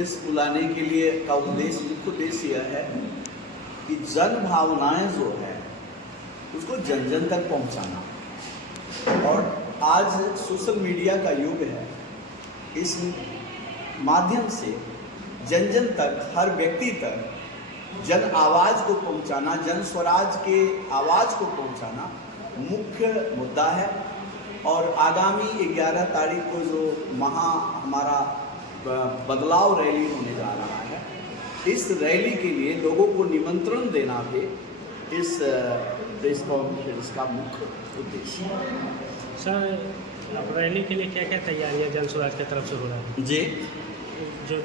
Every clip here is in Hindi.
प्रेस बुलाने के लिए का उद्देश्य, मुख्य उद्देश्य यह है कि जन भावनाएं जो है उसको जन जन तक पहुंचाना। और आज सोशल मीडिया का युग है, इस माध्यम से जन जन तक, हर व्यक्ति तक जन आवाज़ को पहुंचाना, जन स्वराज के आवाज़ को पहुंचाना मुख्य मुद्दा है। और आगामी 11 तारीख को जो हमारा बदलाव रैली होने जा रहा है, इस रैली के लिए लोगों को निमंत्रण देना भी इस प्रेस कॉन्फ्रेंस का मुख्य उद्देश्य है। सर, अब रैली के लिए क्या क्या तैयारियां जन स्वराज की तरफ से हो रही है? जी, जो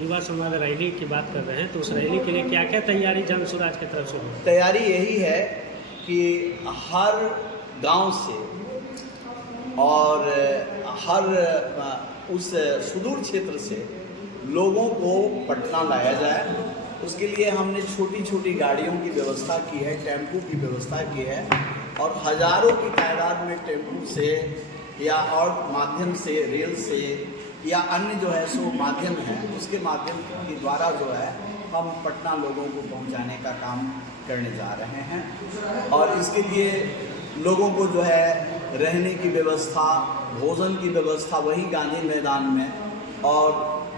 युवा समाज रैली की बात कर रहे हैं, तो उस रैली के लिए क्या क्या तैयारी जन स्वराज की तरफ से हो रही है? तैयारी यही है कि हर गांव से और हर उस सुदूर क्षेत्र से लोगों को पटना लाया जाए। उसके लिए हमने छोटी छोटी गाड़ियों की व्यवस्था की है, टेम्पू की व्यवस्था की है, और हज़ारों की तादाद में टेम्पू से या और माध्यम से, रेल से या अन्य जो है सो माध्यम है, उसके माध्यम के द्वारा जो है हम पटना लोगों को पहुंचाने का काम करने जा रहे हैं। और इसके लिए लोगों को जो है रहने की व्यवस्था, भोजन की व्यवस्था वही गांधी मैदान में, और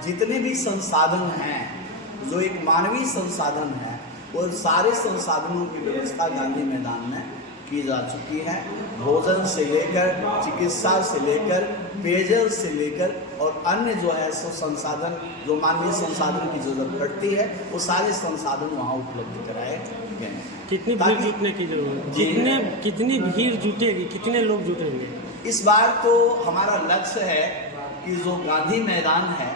जितने भी संसाधन हैं जो एक मानवीय संसाधन है, वो सारे संसाधनों की व्यवस्था गांधी मैदान में की जा चुकी है। भोजन से लेकर, चिकित्सा से लेकर, पेयजल से लेकर और अन्य जो है सो संसाधन, जो मानवीय संसाधन की जरूरत पड़ती है, वो सारे संसाधन वहाँ उपलब्ध कराए गए हैं। कितनी भीड़ जुटने की जरूरत है? कितनी भीड़ जुटेगी, कितने लोग जुटेंगे? इस बार तो हमारा लक्ष्य है कि जो गांधी मैदान है,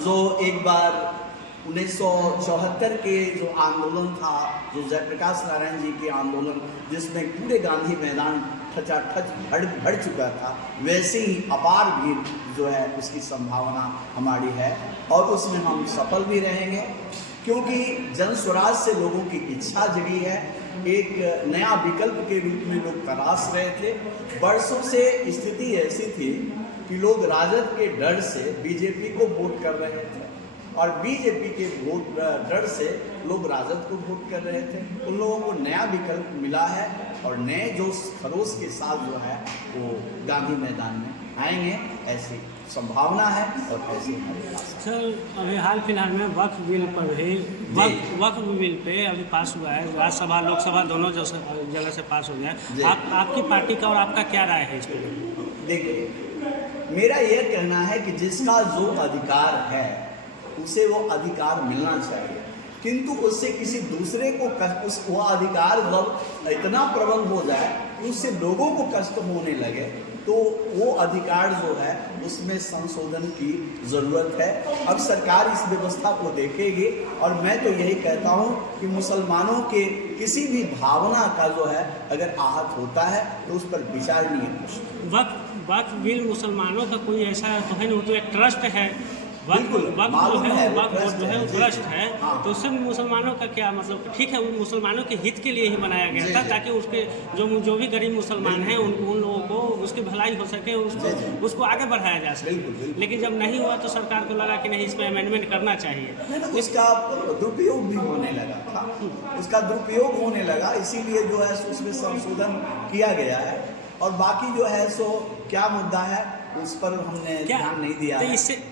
जो एक बार 1974 के जो आंदोलन था, जो जयप्रकाश नारायण जी के आंदोलन, जिसमें पूरे गांधी मैदान ठचाठच भर चुका था, वैसे ही अपार भीड़ जो है उसकी संभावना हमारी है, और उसमें हम सफल भी रहेंगे, क्योंकि जन स्वराज से लोगों की इच्छा जगी है। एक नया विकल्प के रूप में लोग तलाश रहे थे। वर्षों से स्थिति ऐसी थी कि लोग राजद के डर से बीजेपी को वोट कर रहे थे, और बीजेपी के वोट डर से लोग राजद को वोट कर रहे थे। उन लोगों को नया विकल्प मिला है, और नए जोश खरोश के साथ जो है वो गांधी मैदान में आएंगे, ऐसी संभावना है और ऐसी हमारे पास है। सर, अभी हाल फिलहाल में वक्फ बिल पर भी वक्फ बिल पे अभी पास हुआ है, राज्यसभा लोकसभा दोनों जगह से पास हो गया। आपकी पार्टी का और आपका क्या राय है इस पर? देखिए, मेरा यह कहना है कि जिसका जो अधिकार है उसे वो अधिकार मिलना चाहिए, किंतु उससे किसी दूसरे को वो अधिकार जब इतना प्रबल हो जाए कि उससे लोगों को कष्ट होने लगे, तो वो अधिकार जो है उसमें संशोधन की ज़रूरत है। अब सरकार इस व्यवस्था को देखेगी, और मैं तो यही कहता हूँ कि मुसलमानों के किसी भी भावना का जो है अगर आहत होता है तो उस पर विचारणीय प्रश्न। वक्फ बिल मुसलमानों का कोई ऐसा तो है नहीं, वो तो एक ट्रस्ट है। वक्फ जो है वो ट्रस्ट है, तो उससे मुसलमानों का क्या मतलब? ठीक है, वो मुसलमानों के हित के लिए ही बनाया गया था, ताकि उसके जो भी गरीब मुसलमान हैं उन लोगों को उसकी भलाई हो सके, उसको आगे बढ़ाया जा सके। लेकिन जब नहीं हुआ तो सरकार को लगा कि नहीं, इसमें अमेंडमेंट करना चाहिए। उसका दुरुपयोग भी होने लगा था, उसका दुरुपयोग होने लगा, इसीलिए जो है उसमें संशोधन किया गया है। और बाकी जो है सो क्या मुद्दा है उस पर हमने ध्यान नहीं दिया है। इससे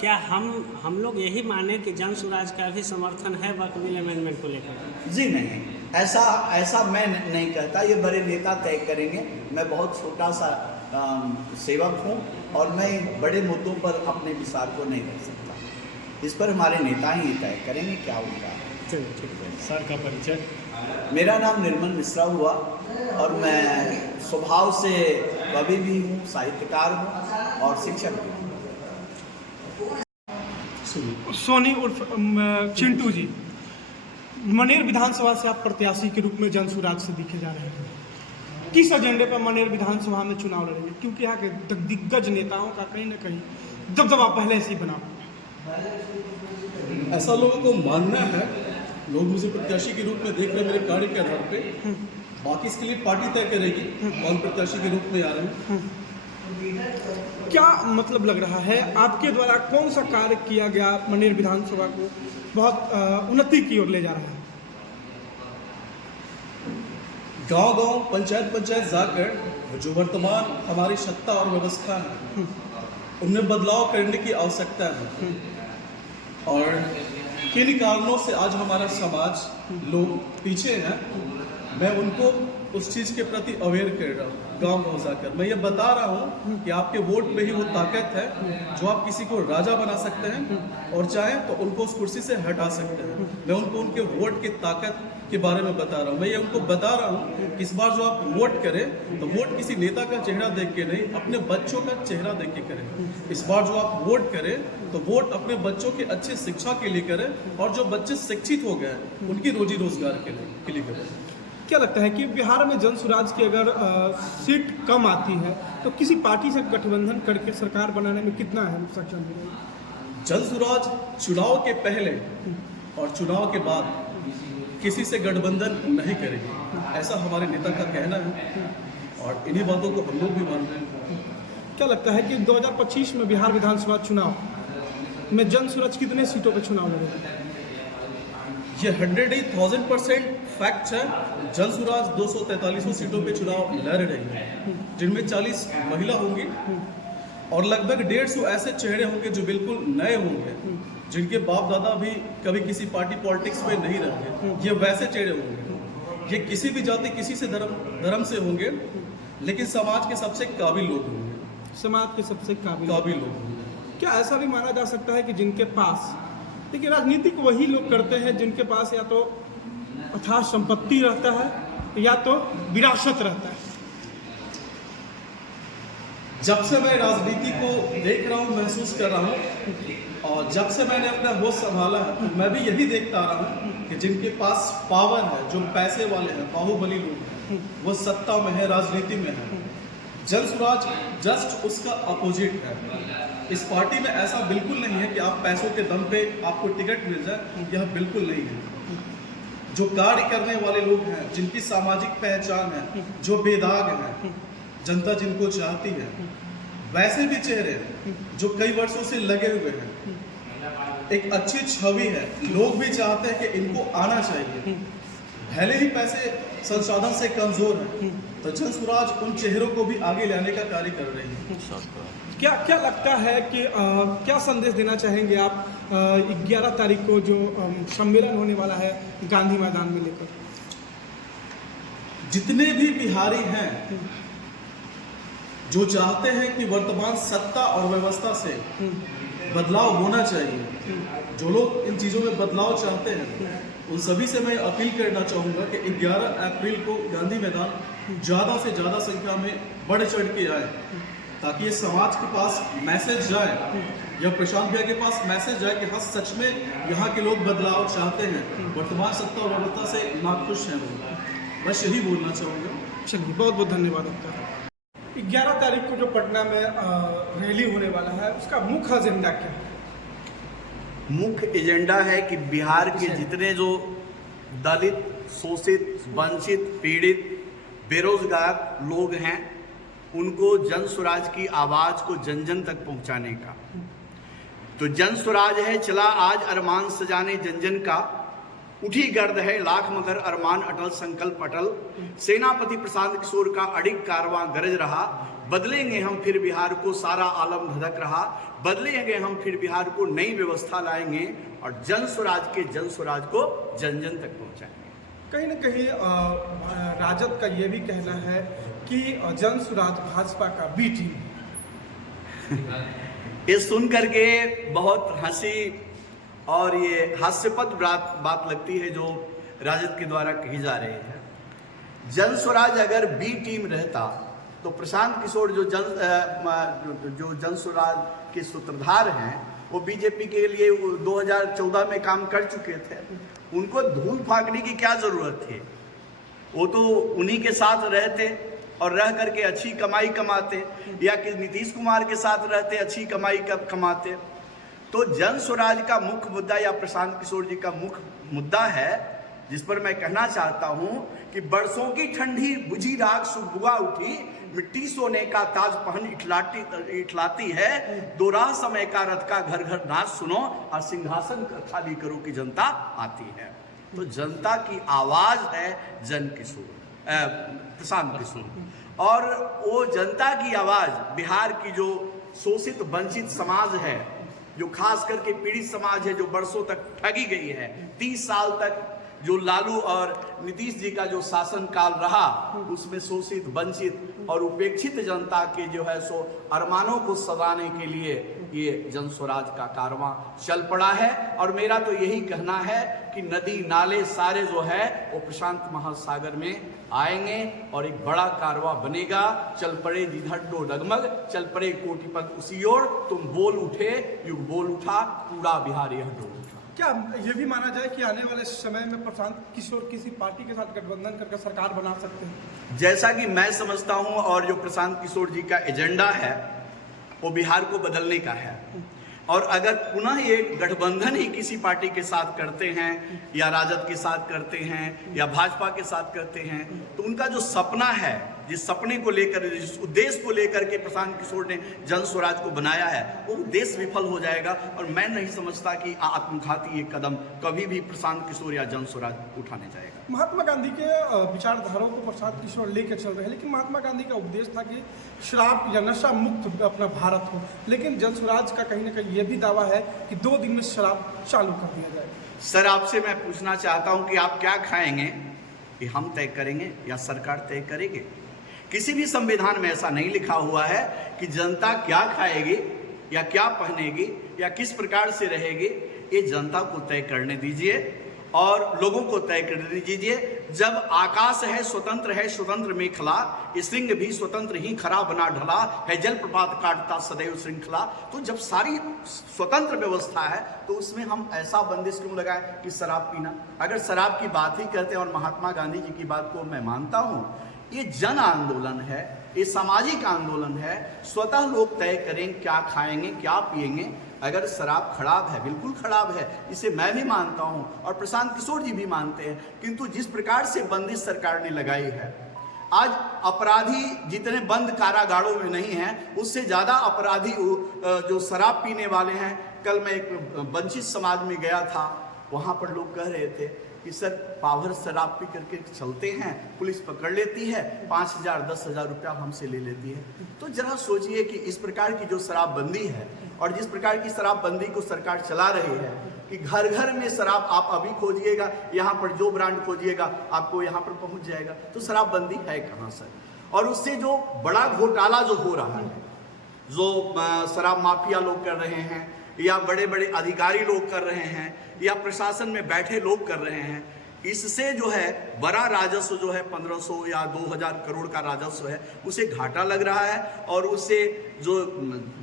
क्या हम लोग यही माने कि जन स्वराज का भी समर्थन है वक्फ बिल अमेंडमेंट को लेकर? जी नहीं, ऐसा मैं नहीं कहता, ये बड़े नेता तय करेंगे। मैं बहुत छोटा सा सेवक हूँ, और मैं बड़े मुद्दों पर अपने विचार को नहीं रख सकता। इस पर हमारे नेता ही तय करेंगे क्या उनका। चलिए, ठीक है। सर का परिचय? मेरा नाम निर्मल मिश्रा हुआ, और मैं स्वभाव से कवि भी हूँ, साहित्यकार हूँ और शिक्षक भी हूँ। सोनी उर्फ चिंटू जी, मनेर विधानसभा से आप प्रत्याशी के रूप में जन स्वराज से दिखे जा रहे हैं। किस एजेंडे पर मनेर विधानसभा में चुनाव लड़ेंगे? क्योंकि यहाँ के दिग्गज नेताओं का कहीं ना कहीं दबदबा पहले से ही बना हुआ है। ऐसा लोगों को मानना है, लोग मुझे प्रत्याशी के रूप में देख रहे हैं मेरे कार्य के आधार पे। बाकी इसके लिए पार्टी तय करेगी कौन प्रत्याशी के रूप में आ रहे हैं। क्या मतलब लग रहा है आपके द्वारा कौन सा कार्य किया गया मनेर विधानसभा को बहुत उन्नति की ओर ले जा रहा है? गांव-गांव, पंचायत जाकर जो वर्तमान हमारी सत्ता और व्यवस्था है उनमें बदलाव करने की आवश्यकता है। और किन कारणों से आज हमारा समाज लोग पीछे हैं, मैं उनको उस चीज़ के प्रति अवेयर कर रहा हूँ गांव-गांव जाकर। मैं ये बता रहा हूँ कि आपके वोट में ही वो ताकत है जो आप किसी को राजा बना सकते हैं और चाहें तो उनको उस कुर्सी से हटा सकते हैं। मैं उनको उनके वोट की ताकत के बारे में बता रहा हूँ। मैं ये उनको बता रहा हूँ कि इस बार जो आप वोट करें तो वोट किसी नेता का चेहरा देख के नहीं, अपने बच्चों का चेहरा देख के करें। इस बार जो आप वोट करें तो वोट अपने बच्चों की अच्छी शिक्षा के लिए करें और जो बच्चे शिक्षित हो गए उनकी रोजी रोजगार के लिए करें। क्या लगता है कि बिहार में जन सुराज की अगर सीट कम आती है तो किसी पार्टी से गठबंधन करके सरकार बनाने में कितना अहम सक्षम है? जन सुराज चुनाव के पहले और चुनाव के बाद किसी से गठबंधन नहीं करेगी, ऐसा हमारे नेता का कहना है और इन्हीं बातों को हम लोग भी मानते हैं। क्या लगता है कि 2025 में बिहार विधानसभा चुनाव में जन सुराज कितने सीटों पर चुनाव लड़ेगा? ये 108,000% फैक्ट है। जन सुराज 243 सीटों पे चुनाव लड़ रही है, जिनमें 40 महिला होंगी और लगभग 150 ऐसे चेहरे होंगे जो बिल्कुल नए होंगे, जिनके बाप दादा भी कभी किसी पार्टी पॉलिटिक्स में नहीं रहे। ये वैसे चेहरे होंगे, ये किसी भी जाति किसी से धर्म से होंगे, लेकिन समाज के सबसे काबिल लोग होंगे। समाज के सबसे काबिल लोग होंगे। क्या ऐसा भी माना जा सकता है कि जिनके पास, देखिए राजनीति को वही लोग करते हैं जिनके पास या तो अथाह संपत्ति रहता है या तो विरासत रहता है? जब से मैं राजनीति को देख रहा हूँ, महसूस कर रहा हूँ और जब से मैंने अपना होश संभाला है, मैं भी यही देखता आ रहा हूँ कि जिनके पास पावर है, जो पैसे वाले हैं, बाहुबली लोग हैं, वो सत्ता में है, राजनीति में है। जन सुराज जस्ट उसका अपोजिट है। इस पार्टी में ऐसा बिल्कुल नहीं है कि आप पैसों के दम पे आपको टिकट मिल जाए, यह बिल्कुल नहीं है। जो कार्य करने वाले लोग हैं, जिनकी सामाजिक पहचान है, जो बेदाग हैं, जनता जिनको चाहती है, वैसे भी चेहरे जो कई वर्षों से लगे हुए हैं, एक अच्छी छवि है, लोग भी चाहते हैं कि इनको आना चाहिए। भले ही पैसे संसाधन से कमजोर है, तो जन सुराज उन चेहरों को भी आगे लाने का कार्य कर रही है। क्या लगता है कि क्या संदेश देना चाहेंगे आप 11 तारीख को जो सम्मेलन होने वाला है गांधी मैदान में लेकर? जितने भी बिहारी हैं जो चाहते हैं कि वर्तमान सत्ता और व्यवस्था से बदलाव होना चाहिए, जो लोग इन चीज़ों में बदलाव चाहते हैं, उन सभी से मैं अपील करना चाहूँगा कि 11 अप्रैल को गांधी मैदान ज़्यादा से ज़्यादा संख्या में बढ़ चढ़ के आए, ताकि ये समाज के पास मैसेज जाए या प्रशांत भैया के पास मैसेज जाए कि हाँ सच में यहाँ के लोग बदलाव चाहते हैं, वर्तमान सत्ता और व्यवस्था से नाखुश हैं लोग। बस यही बोलना चाहूँगा। चलिए, बहुत बहुत धन्यवाद आपका। 11 तारीख को जो पटना में रैली होने वाला है, उसका मुख्य एजेंडा क्या है? मुख्य एजेंडा है कि बिहार के जितने जो दलित, शोषित, वंचित, पीड़ित, बेरोजगार लोग हैं, उनको जन स्वराज की आवाज़ को जन जन तक पहुंचाने का। तो जन स्वराज है चला आज अरमान सजाने जन जन का, उठी गर्द है लाख मगर अरमान अटल संकल्प अटल, सेनापति प्रशांत किशोर का अडिग कारवां गरज रहा, बदलेंगे हम फिर बिहार को सारा आलम धधक रहा, बदलेंगे हम फिर बिहार को नई व्यवस्था लाएंगे और जन स्वराज को जन जन तक पहुंचाएंगे। कहीं ना कहीं राजद का ये भी कहना है कि जन स्वराज भाजपा का बी टीम। ये सुन करके बहुत हंसी और ये हास्यपद बात लगती है जो राजद के द्वारा कही जा रही है। जन स्वराज अगर बी टीम रहता तो प्रशांत किशोर जो जन स्वराज के सूत्रधार हैं, वो बीजेपी के लिए 2014 में काम कर चुके थे, उनको धूल फांकने की क्या जरूरत थी? वो तो उन्हीं के साथ रहते और रह करके अच्छी कमाई कमाते, या कि नीतीश कुमार के साथ रहते अच्छी कमाई कमाते। तो जन स्वराज का मुख्य मुद्दा या प्रशांत किशोर जी का मुख्य मुद्दा है जिस पर मैं कहना चाहता हूं कि बरसों की ठंडी बुझी राख सुबुआ उठी, मिट्टी सोने का ताज पहन इठलाती है, दोराह समय का रथ का घर घर नाच सुनो, और सिंहासन खाली करो कि जनता आती है। तो जनता की आवाज है जन किशोर प्रशांत किशोर, और वो जनता की आवाज बिहार की जो शोषित वंचित समाज है, जो खास करके पीड़ित समाज है, जो बरसों तक ठगी गई है, 30 साल तक जो लालू और नीतीश जी का जो शासन काल रहा, उसमें शोषित वंचित और उपेक्षित जनता के जो है सो अरमानों को सजाने के लिए ये जन स्वराज का कारवां चल पड़ा है। और मेरा तो यही कहना है कि नदी नाले सारे जो है वो प्रशांत महासागर में आएंगे और एक बड़ा कारवां बनेगा। चल पड़े जिधर डो डगमग, चल पड़े कोटि पग उसी ओर, तुम बोल उठे युग बोल उठा, पूरा बिहार यह डोल उठा। क्या ये भी माना जाए कि आने वाले समय में प्रशांत किशोर किसी पार्टी के साथ गठबंधन करके सरकार बना सकते हैं? जैसा कि मैं समझता हूं, और जो प्रशांत किशोर जी का एजेंडा है वो बिहार को बदलने का है, और अगर पुनः ये गठबंधन ही किसी पार्टी के साथ करते हैं, या राजद के साथ करते हैं, या भाजपा के साथ करते हैं, तो उनका जो सपना है, जिस सपने को लेकर, जिस उद्देश्य को लेकर के प्रशांत किशोर ने जन स्वराज को बनाया है, वो उद्देश्य विफल हो जाएगा। और मैं नहीं समझता कि आत्मघाती ये कदम कभी भी प्रशांत किशोर या जन स्वराज उठाने जाएगा। महात्मा गांधी के विचारधाराओं को प्रशांत किशोर लेकर चल रहे हैं, लेकिन महात्मा गांधी का उपदेश था कि शराब या नशा मुक्त अपना भारत हो, लेकिन जन स्वराज का कहीं ना कहीं ये भी दावा है कि 2 दिन में शराब चालू कर दिया जाएगा। सर, आपसे मैं पूछना चाहता हूं कि आप क्या खाएंगे, कि हम तय करेंगे या सरकार तय करेगी? किसी भी संविधान में ऐसा नहीं लिखा हुआ है कि जनता क्या खाएगी या क्या पहनेगी या किस प्रकार से रहेगी। ये जनता को तय करने दीजिए और लोगों को तय करने दीजिए। जब आकाश है स्वतंत्र मेखला, श्रृंग भी स्वतंत्र ही खरा बना ढला है, जल प्रपात काटता सदैव श्रृंखला। तो जब सारी स्वतंत्र व्यवस्था है तो उसमें हम ऐसा बंदिश क्यों लगाएं कि शराब पीना? अगर शराब की बात ही करते हैं, और महात्मा गांधी जी की बात को मैं मानता हूं, ये जन आंदोलन है, ये सामाजिक आंदोलन है। स्वतः लोग तय करें क्या खाएंगे क्या पिएंगे। अगर शराब खराब है, बिल्कुल खराब है, इसे मैं भी मानता हूं और प्रशांत किशोर जी भी मानते हैं, किंतु जिस प्रकार से बंदिश सरकार ने लगाई है, आज अपराधी जितने बंद कारागारों में नहीं हैं, उससे ज़्यादा अपराधी जो शराब पीने वाले हैं। कल मैं एक वंचित समाज में गया था, वहाँ पर लोग कह रहे थे कि सर पावर शराब पी करके चलते हैं, पुलिस पकड़ लेती है, 5,000 10,000 रुपया हमसे ले लेती है। तो जरा सोचिए कि इस प्रकार की जो शराबबंदी है और जिस प्रकार की शराबबंदी को सरकार चला रही है कि घर घर में शराब, आप अभी खोजिएगा यहाँ पर जो ब्रांड खोजिएगा आपको यहाँ पर पहुँच जाएगा। तो शराबबंदी है कहाँ सर? और उससे जो बड़ा घोटाला जो हो रहा है, जो शराब माफिया लोग कर रहे हैं, या बड़े बड़े अधिकारी लोग कर रहे हैं, या प्रशासन में बैठे लोग कर रहे हैं, इससे जो है बड़ा राजस्व जो है 1500 या 2000 करोड़ का राजस्व है, उसे घाटा लग रहा है। और उससे जो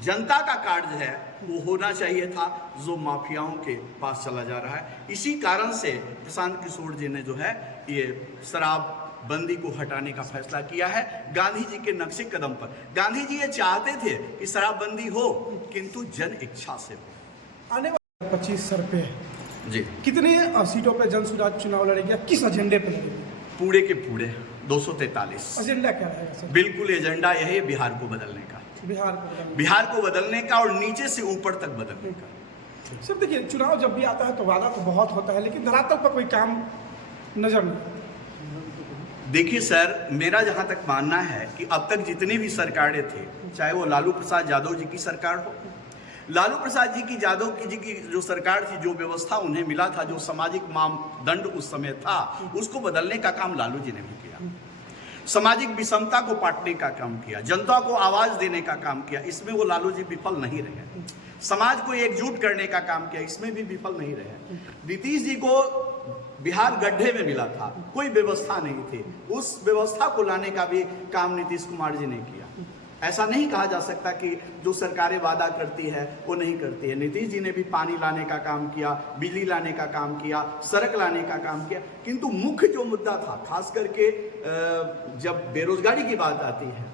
जनता का कार्य है वो होना चाहिए था, जो माफियाओं के पास चला जा रहा है। इसी कारण से प्रशांत किशोर जी ने जो है ये शराब बंदी को हटाने का फैसला किया है, गांधी जी के नक्शे कदम पर। गांधी जी ये चाहते थे कि शराबबंदी हो, किंतु जन इच्छा से हो। आने वाले 25 सर पे जी, कितने सीटों पे जन स्वराज चुनाव लड़ेगी, किस एजेंडे पे लड़ेगी? पूरे के पूरे 243। एजेंडा क्या रहेगा सर? बिल्कुल एजेंडा यही है, बिहार को बदलने का, बिहार को बदलने का और नीचे से ऊपर तक बदलने का। सर देखिए, चुनाव जब भी आता है तो वादा तो बहुत होता है, लेकिन धरातल पर कोई काम नजर नहीं। देखिए सर, मेरा जहां तक मानना है कि अब तक जितनी भी सरकारें थे, चाहे वो लालू प्रसाद यादव जी की सरकार हो, लालू प्रसाद जी की यादव जी की जो सरकार थी, जो व्यवस्था उन्हें मिला था, जो सामाजिक मानदंड उस समय था, उसको बदलने का काम लालू जी ने भी किया। सामाजिक विषमता को पाटने का काम किया, जनता को आवाज देने का काम किया, इसमें वो लालू जी विफल नहीं रहे। समाज को एकजुट करने का काम किया, इसमें भी विफल नहीं रहे। नीतीश जी को बिहार गड्ढे में मिला था, कोई व्यवस्था नहीं थी, उस व्यवस्था को लाने का भी काम नीतीश कुमार जी ने किया। ऐसा नहीं कहा जा सकता कि जो सरकारें वादा करती है वो नहीं करती है। नीतीश जी ने भी पानी लाने का काम किया, बिजली लाने का काम किया, सड़क लाने का काम किया, किंतु मुख्य जो मुद्दा था, खास करके जब बेरोजगारी की बात आती है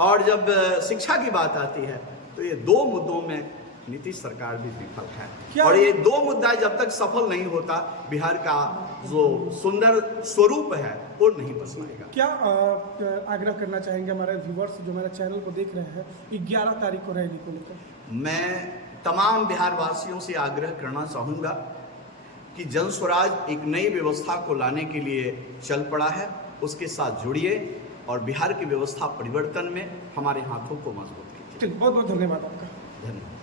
और जब शिक्षा की बात आती है, तो ये दो मुद्दों में नीतीश सरकार भी विफल है। क्या- और ये दो मुद्दा जब तक सफल नहीं होता, बिहार का जो सुंदर स्वरूप है वो नहीं बच पाएगा। क्या आग्रह करना चाहेंगे हमारे व्यूवर्स जो हमारे चैनल को देख रहे हैं 11 तारीख को रैली को लेकर? मैं तमाम बिहार वासियों से आग्रह करना चाहूँगा कि जन स्वराज एक नई व्यवस्था को लाने के लिए चल पड़ा है, उसके साथ जुड़िए और बिहार की व्यवस्था परिवर्तन में हमारे हाथों को मजबूत कीजिए। ठीक, बहुत बहुत धन्यवाद आपका। धन्यवाद।